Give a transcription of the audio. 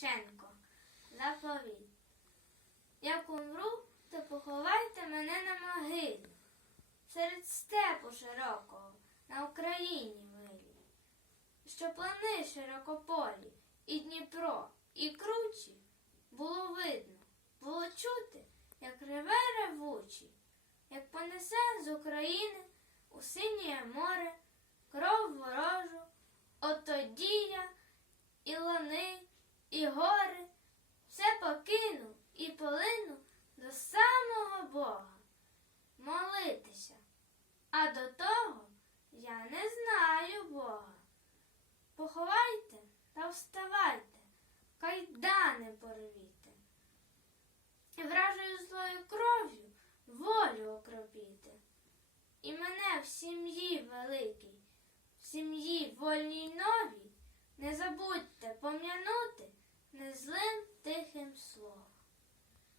Шевченко. Заповіт. Як умру, то поховайте мене на могилі. Серед степу широкого, на Україні милій. Що плани широкополі, і Дніпро, і кручі було видно, було чути, як реве ревучий, як понесе з України у синє море кров ворожу, от тоді я і лани, і гори, все покину і полину до самого Бога. Молитися. А до того я не знаю Бога. Поховайте та вставайте, кайдани порвіте. І вражою злою кров'ю волю окропіте. І мене в сім'ї великій, в сім'ї вольній новій, не забудьте пом'янути незлим тихим сном.